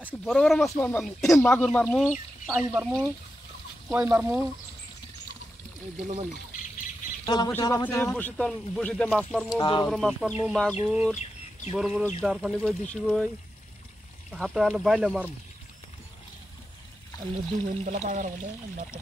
আজকে বড় বড় মাছ মারলাম, মাগুর মারমু, টাহি মারমু, কই মারমু, এইগুলো মানে বসিতে মাছ মারমু, বড় বড় মাছ মারমু, মাগুর, বড় বড় জারফানি কই, দিশি কই, হাতে আলো বাইলে মারমু। আমরা 2 মিনিট বেলা পাগার বলে মারতে।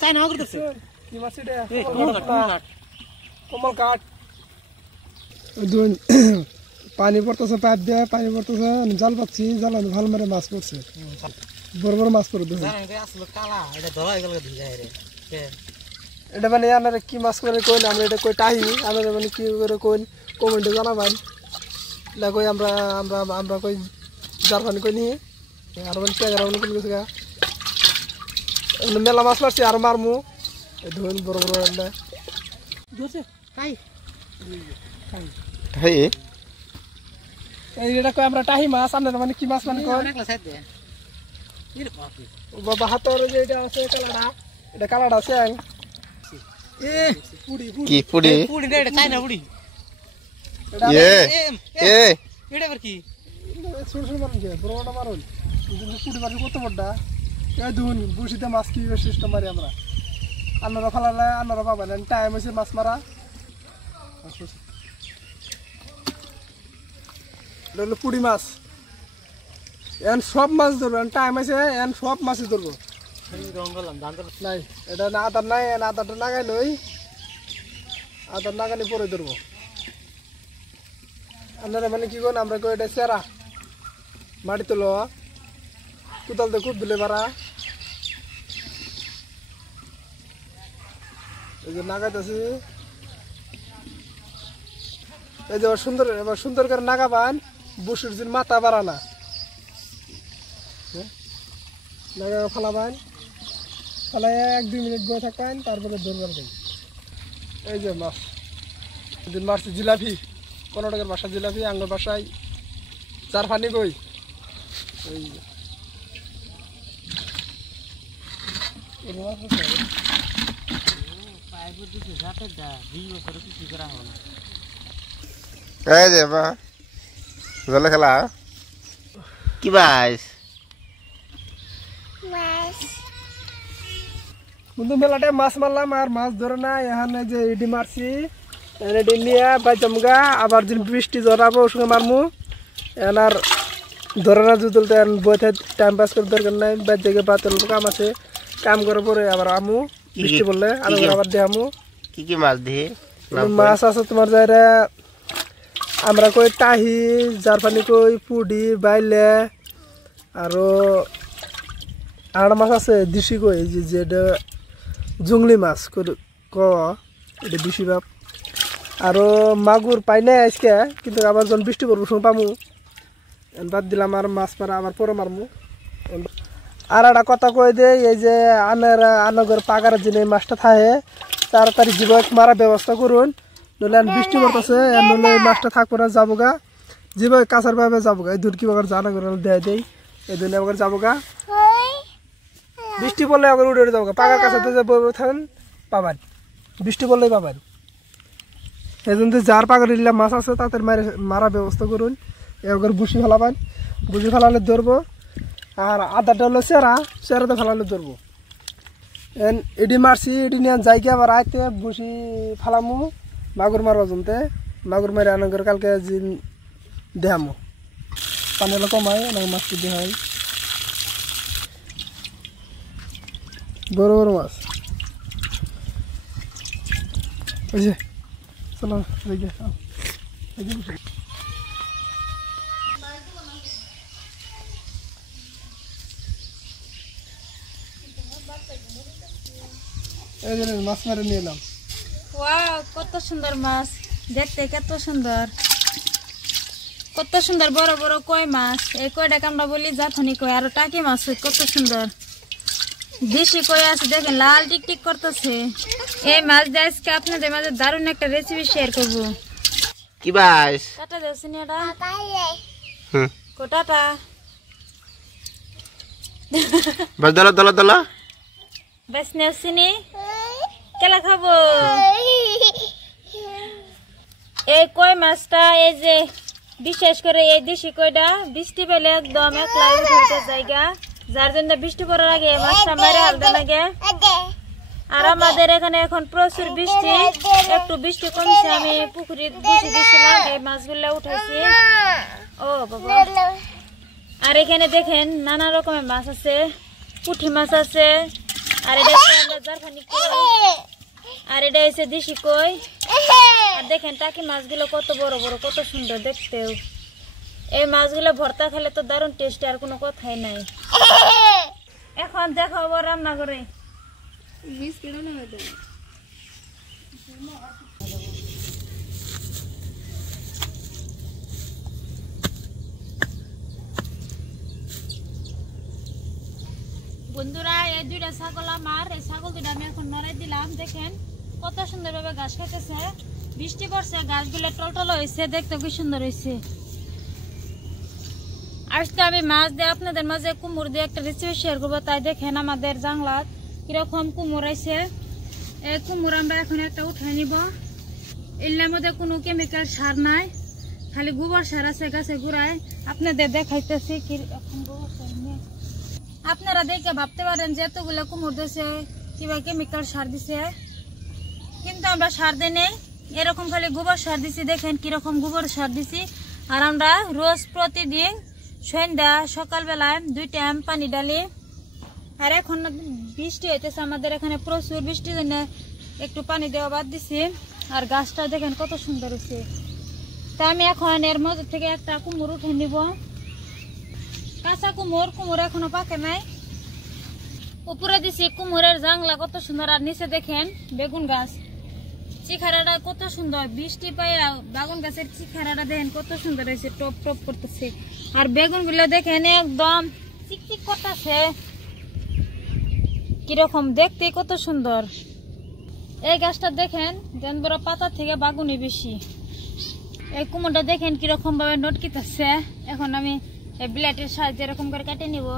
চাই না করতেছে কি মাছ এটা? কমল কাঠ। পানি পড়তেছে, পাইপ দিয়ে পানি পড়তেছে, জাল পাচ্ছি, জাল ভাল মারে মাছ পড়ছে, বড় বড় মাছ পড়ে। এটা মানে আপনারা কি মাছ করে কইন, আমরা এটা কই টাহি, আপনারা মানে কি করে কইন কমেন্টে জানাবেন। এটা কই আমরা আমরা আমরা কই জারফানি কই নিয়ে আর মানে ট্যাংরা মানে কোন গেছে গা মেলা মাছ মারছি আর মারমু। এই ধরুন বড় বড় এটা ধরছে কাই টাহি, এই এটা কই আমরা টাহি মাছ, আপনারা মানে কি মাছ মানে কই বাবা হাতের যে এটা আছে কালাডা, এটা কালাডা স্যাং। কি পুড়ি? পুড়ি না, এটা চাই না পুড়ি। এটা আবার কি? ছোট ছোট মারুন যে বড় বড় মারুন, পুড়ি মারুন কত বড়টা। এই দুন বসিতে মাছ কি সিস্টেম মারি আমরা, আপনারা ফালালে আপনারা পাবেন। টাইম হয়েছে মাছ মারা, পুড়ি মাছ। এখন সব মাছ ধরবো, টাইম আছে, এখন সব মাছই ধরবো। নাই এটা না আদার নাই, আদারটা নাগাই লই, আদার নাগানি পরে ধরবো। আপনারা মানে কি করেন, আমরা কই এটা চেরা মাটি তোলো, কোদাল দিয়ে খুব দিলে পারা। এই যে নাগাইতেছি, এই যে এবার সুন্দর করে নাগাবান, বুসুর দিন মাথা বাড়া না, নাগা ফালাবান, ফালাই 1-2 মিনিট বয়ে থাকবেন, তারপরে ধরবার দেন। এই যে মাছ দিন মারছি জিলাপি, কর্ণাটকের বাসা জিলাপি, আঙ্গুর বাসায় জারফানি কই। এই যে বা জলে খেলা কি বাইস বন্ধু মেলাটায় মাছ মারলাম আর মাছ ধরে না। এখানে যে এডি মারছি, এডি নিয়ে বাইচামগা, আবার যদি বৃষ্টি জড়াবো ওর সঙ্গে মারমু। এখন আর ধরে না যদি বইতে টাইম পাস করে দরকার নাই, বাইর জায়গায় বাতল কাম আছে, কাম করার পরে আবার আমু, বৃষ্টি পড়লে আবার দেখামু। কি কি মাছ দিয়ে? মাছ আছে তোমার যাইরা আমরা কই টাহি, জারফানি কই, পুডি, বাইলে, আরো আর মাছ আছে দিশি কই, এই যে যেটা জংলি মাছ এটা দিশি বাপ। আরো মাগুর পাই নাই আজকে, কিন্তু আবার যখন বৃষ্টি পড়বো সময় পামু, বাদ দিলাম আর মাছ মারা আবার পরে মারমু। আর একটা কথা কই দে, এই যে আনগর পাগার যিনি মাছটা থাকে তাড়াতাড়ি জীবক মারা ব্যবস্থা করুন, নইলে বৃষ্টি পড়তেছে, নইলে মাছটা থাকবো না, যাবো গা জীবক কাছার ভাবে যাবো গা। এই দূর কি বাগার জানা করে দেয় দেয়, এই দুনিয়া আবার যাবো গা। বৃষ্টি পড়লে আবার উড়ে উড়ে যাবো গা, পাগার কাছে যে বই থাকেন পাবেন, বৃষ্টি পড়লেই পাবেন। এই জন্য যার পাগার ইল্লা মাছ আছে তাদের মারা ব্যবস্থা করুন। এবার বুসি ফেলাবেন, বুসি ফেলালে ধরবো। আর আদারটা হলো চেরাতে ফেলালে ধরবো। এডি মারছি, এডি নিয়ে যাইকে আবার আইতে বুসি ফালামু মাগুর মারবা জমতে, মাগুর মারি আনগর কালকে দেখামু, পানি হলো কমাই মাছটি দেখাই। বড় বড় মাছ ওই যে চলো মাছ মারে নিয়ে এলাম। ওয়াও, কত সুন্দর মাছ দেখতে, কত সুন্দর, কত সুন্দর বড় বড় কই মাছ। এই কইটাকে আমরা বলি জাফানি কই। আর টাকি মাছ কত সুন্দর দেশি কই আছে, দেখেন লাল টিকটিক করতেছে। এই মাছ দিয়ে আজকে আপনাদের মাঝে দারুণ একটা রেসিপি শেয়ার করবো। কি বাইস কাটা যাচ্ছে না এটা কোটাটা বাস দলা দলা দলা বেশ নেওসিনি কেলা খাবো। এই কই মাছটা এই যে বিশেষ করে এই দেশি কইটা বৃষ্টি পেলে একদম একলা উঠে জায়গা, যার জন্য বৃষ্টি পড়ার আগে মাছটা মেরে হালতে লাগে। আর আমাদের এখানে এখন প্রচুর বৃষ্টি, একটু বৃষ্টি কমছে, আমি পুকুরে বসে দিয়েছিলাম, এই মাছগুলো উঠাইছি। ও বাবা, আর এখানে দেখেন নানা রকমের মাছ আছে, পুঁটি মাছ আছে, আর এটা জারফানি কই, আর এটা হচ্ছে দেশি কই। আর দেখেন টাকি মাছগুলো কত বড় বড়, কত সুন্দর দেখতেও। এই মাছগুলো ভর্তা খেলে তো দারুণ টেস্ট, আর কোনো কথাই নাই। এখন দেখাবো রান্না করে। বন্ধুরা, এই দুইটা ছাগল আমার, এই ছাগল দুইটা আমি এখন নড়াই দিলাম। দেখেন কত সুন্দর ভাবে ঘাস খাইতেছে, বৃষ্টি পড়ছে, ঘাসগুলো টলটল হয়েছে, দেখতে কি সুন্দর হয়েছে। আজকে আমি মাছ দিয়ে আপনাদের মাঝে কুমড় দিয়ে একটা রেসিপি শেয়ার করবো। তাই দেখেন আমাদের জাংলাত কিরকম কুমড় আইছে। এই কুমড় আমরা এখন একটা উঠাই নিব। এর মধ্যে কোনো কেমিক্যাল সার নাই, খালি গোবর সার আছে গাছে গুড়ায়। আপনাদের দেখাইতেছি কি এখন গোবর সার নিয়ে। আপনারা দেখে ভাবতে পারেন যে এতগুলো কুমড় দিয়েছে কিবা কেমিক্যাল সার দিছে, কিন্তু আমরা সার দিই নেই, এরকম খালি গোবর সার দিছি। দেখেন কিরকম গোবর সার দিছি। আর আমরা রোজ প্রতিদিন সন্ধ্যা সকালবেলায় 2 টাইম পানি ডালি। আর এখন বৃষ্টি হইতেছে, আমাদের এখানে প্রচুর বৃষ্টির জন্য একটু পানি দেওয়া বাদ দিছি। আর গাছটা দেখেন কত সুন্দর হয়েছে। তা আমি এখন এর মধ্যে থেকে একটা কুমড় উঠে নিব। কাঁচা কুমড় এখনো পাকে নাই। উপরে দিছি কুমড়ের জাংলা কত সুন্দর, আর নিচে দেখেন বেগুন গাছ, চিখারাটা কত সুন্দর। বৃষ্টি পাইয়া বেগুন গাছের চিখারাটা দেখেন কত সুন্দর হয়েছে, টপ টপ করতেছে। আর বেগুন গুলো দেখেন একদম চিকচিক করতেছে, কিরকম দেখতে কত সুন্দর। এই গাছটা দেখেন যেন বড় পাতা থেকে বাগুনি বেশি। এই কুমড়টা দেখেন কিরকম ভাবে নটকিতেছে। এখন আমি এই ব্লেডের সাহায্যে এরকম করে কেটে নিব।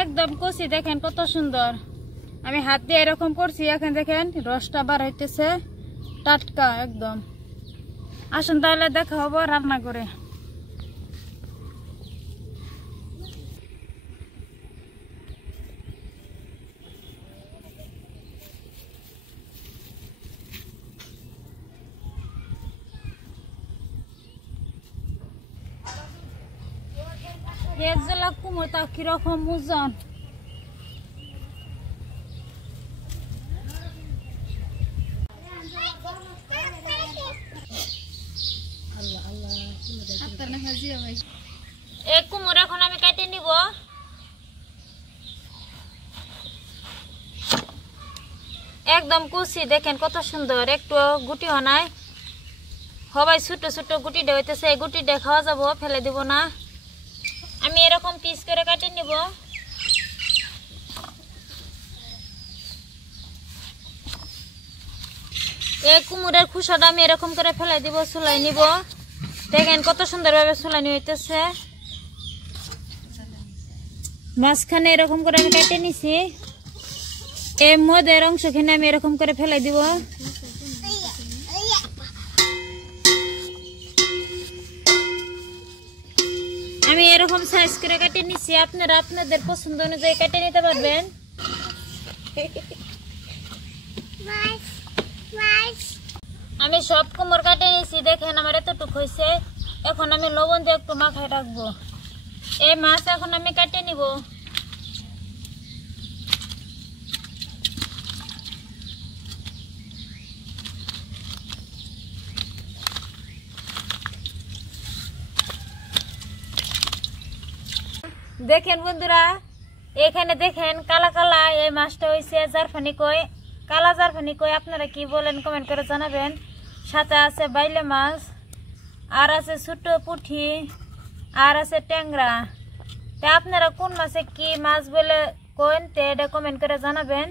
একদম কষি, দেখেন কত সুন্দর। আমি হাত দিয়ে এরকম করছি, এখন দেখেন রসটা বার হইতেছে টাটকা একদম। আসুন তাহলে দেখা হবো রান্না করে। একজলা কুমড়টা কিরকম ওজন। এই কুমড় এখন আমি কেটে নিব। একদম কুচি, দেখেন কত সুন্দর, একটু গুটি হনায়। সবাই ছোট ছোট গুটি হইতেছে, এই গুটি খাওয়া যাবো, ফেলে দিব না। আমি এরকম পিস করে কেটে নিব। এই কুমড়ের খোসাটা আমি এরকম করে ফেলে দিব, চুলাই নিব। দেখেন কত সুন্দর ভাবে চুলানি হইতেছে। মাঝখানে এরকম করে আমি কেটে নিছি। এই মধ্যের অংশখানে আমি এরকম করে ফেলে দিব। আমি এরকম সাইজ করে কেটে নিছি, আপনারা আপনাদের পছন্দ অনুযায়ী কেটে নিতে পারবেন। আমি সব কুমড় কেটে নিছি, দেখেন আমার এতটুকু হয়েছে। এখন আমি লবণ দিয়ে একটু মাখায় রাখবো। এই মাছ এখন আমি কেটে নিব। দেখেন বন্ধুরা, এখানে দেখেন কালা কালা এই মাছটা হয়েছে জারফানি কই। কালা জারফানি কই আপনারা কি বলেন কমেন্ট করে জানাবেন। সাথে আছে বাইলে মাছ, আর আছে ছোট পুঁটি, আর আছে ট্যাংরা। তা আপনারা কোন মাছে কি মাছ বলে কোন তে এটা কমেন্ট করে জানাবেন।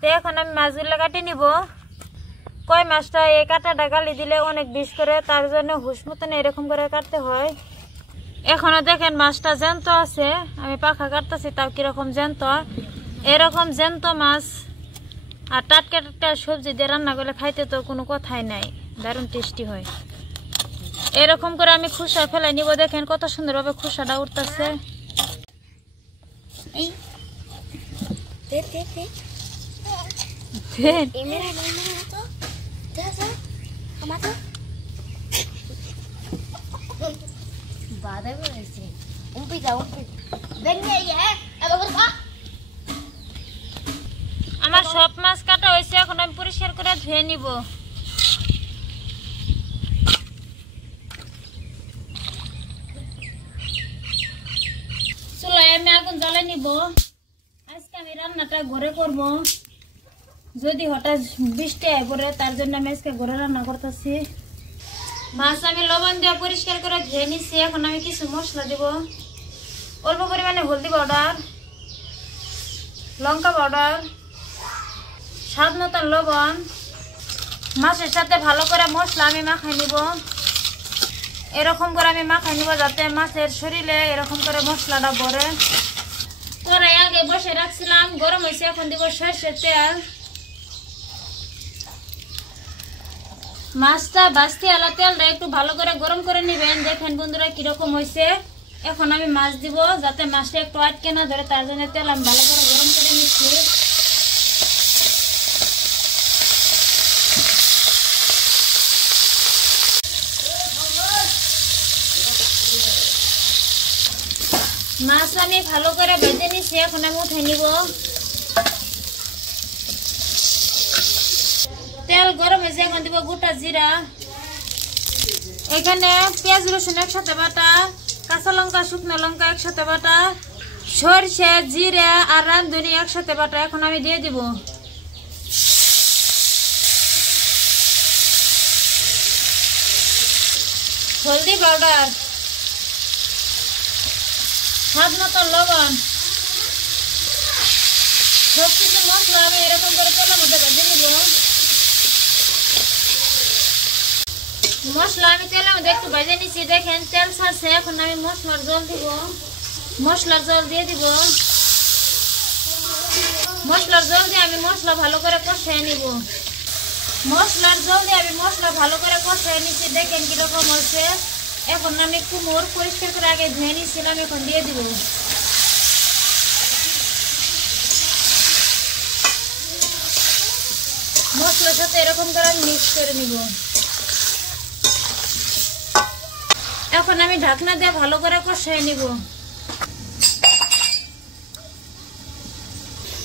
তো এখন আমি মাছগুলো কাটে নিব। কই মাছটা এই কাটাটা গালি দিলে অনেক বিষ করে, তার জন্য হুশ মতন এরকম করে কাটতে হয়। এখনো দেখেন মাছটা জ্যান্ত আছে, আমি পাখা কাটতেছি তাও কিরকম জ্যান্ত। এরকম জ্যান্ত মাছ আর টাটকা টাটকা সবজি দিয়ে রান্না করলে খাইতে তো কোনো কথাই নাই, দারুণ টেস্টি হয়। এরকম করে আমি খোসা ফেলাই নিব। দেখেন কত সুন্দরভাবে খোসাটা উঠতেছে। আমার সব মাছ কাটা হয়েছে, এখন আমি পরিষ্কার করে ধুয়ে নিব। চুলায় আমি আগুন জ্বালাই নিব। আজকে আমি রান্নাটা ঘরে করব, যদি হঠাৎ বৃষ্টি আয় পড়ে তার জন্য আমি আজকে ঘরে রান্না করতেছি। মাছ আমি লবণ দিয়ে পরিষ্কার করে ধুয়ে নিচ্ছি। এখন আমি কিছু মশলা দিব। অল্প পরিমাণে হলদি পাউডার, লঙ্কা পাউডার, স্বাদ মতন লবণ। মাছের সাথে ভালো করে মশলা আমি মাখাই নিব। এরকম করে আমি মাখাই নিব যাতে মাছের শরীরে এরকম করে মশলাটা ভরে। কড়াই আগে বসে রাখছিলাম, গরম হয়েছে। এখন দিব সরষের তেল। মাছটা বাঁচতে আলা তেলটা একটু ভালো করে গরম করে নেবেন। দেখেন বন্ধুরা কিরকম হয়েছে। এখন আমি মাছ দিব যাতে মাছটা একটু আটকে না ধরে, তার জন্য তেল আমি ভালো করে গরম করে নিচ্ছি। মাছ আমি ভালো করে ভেজে নিচ্ছি। এখন আমি উঠে নিব। তেল গরম হয়েছে, এখন দিব গোটা জিরা। এখানে পেঁয়াজ রসুন একসাথে বাটা, কাঁচা লঙ্কা শুকনো লঙ্কা একসাথে বাটা, সরষে জিরা আর রাঁধুনি একসাথে বাটা এখন আমি দিয়ে দিব। হলদি পাউডার, স্বাদ মতো লবণ, সব কিছু মশলা আমি এরকম করে তেলের মধ্যে ভেজে নিব। মশলা আমি তেলের মধ্যে একটু ভেজে নিচ্ছি। দেখেন তেল ছাড়ছে। এখন আমি মশলার জল দিব। মশলার জল দিয়ে দিব। মশলার জল দিয়ে আমি মশলা ভালো করে কষিয়ে নিব। মশলার জল দিয়ে আমি মশলা ভালো করে কষিয়ে নিচ্ছি। দেখেন কিরকম হচ্ছে। এখন আমি কুমড় পরিষ্কার করে আগে ধুয়ে নিচ্ছিলাম, এখন দিয়ে দিব। মশলার সাথে এরকম করে আমি মিক্স করে নিব। এখন আমি ঢাকনা দিয়ে ভালো করে কষিয়ে নিব।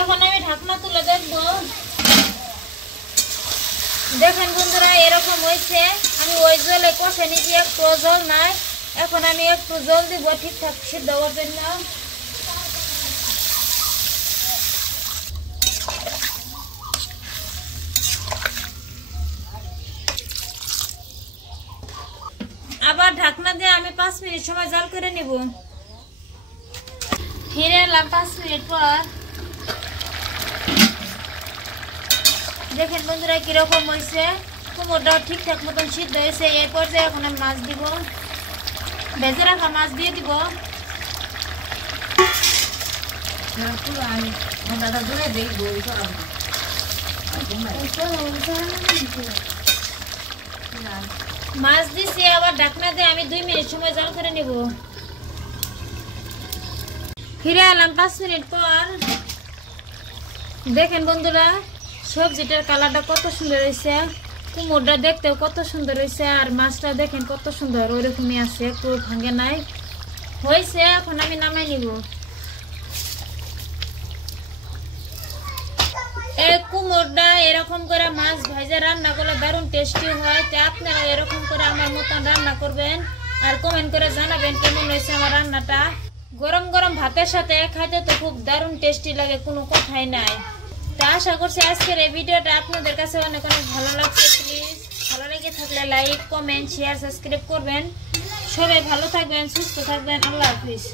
এখন আমি ঢাকনা তুলে দেখবো। দেখেন বন্ধুরা এরকম হয়েছে। আমি ওই জলে কষে নিচ্ছি, একটু জল নাই। এখন আমি একটু জল দিব ঠিকঠাক সিদ্ধ হওয়ার জন্য। আবার ঢাকনা দিয়ে আমি 5 মিনিট সময় জাল করে নিব। ফিরে এলাম 5 মিনিট পর। দেখেন বন্ধুরা কিরকম হয়েছে। কুমড়োটাও ঠিকঠাক মতন সিদ্ধ হয়েছে। এই পর্যায়ে এখন আমি মাছ দিব। ভেজে রাখা মাছ দিয়ে দিব। মাছ দিছি, আবার ঢাকনা দিয়ে আমি 2 মিনিট সময় জাল করে নিব। ফিরে এলাম 5 মিনিট পর। দেখেন বন্ধুরা সবজিটার কালারটা কত সুন্দর হয়েছে। কুমড়োটা দেখতেও কত সুন্দর হয়েছে। আর মাছটা দেখেন কত সুন্দর, ওইরকমই আছে, একটু ভাঙে নাই হয়েছে। এখন আমি নামাই নিব। এই কুমড়োটা এরকম করে মাছ ভাজা রান্না করলে দারুণ টেস্টি হয়। তো আপনারা এরকম করে আমার মতন রান্না করবেন আর কমেন্ট করে জানাবেন কেমন হয়েছে আমার রান্নাটা। গরম গরম ভাতের সাথে খাইতে তো খুব দারুণ টেস্টি লাগে, কোনো কথাই নাই। তো আশা করছি আজকের এই ভিডিওটা আপনাদের কাছে অনেক অনেক ভালো লাগছে। প্লিজ ভালো লেগে থাকলে লাইক কমেন্ট শেয়ার সাবস্ক্রাইব করবেন। সবাই ভালো থাকবেন, সুস্থ থাকবেন। আল্লাহ হাফিজ।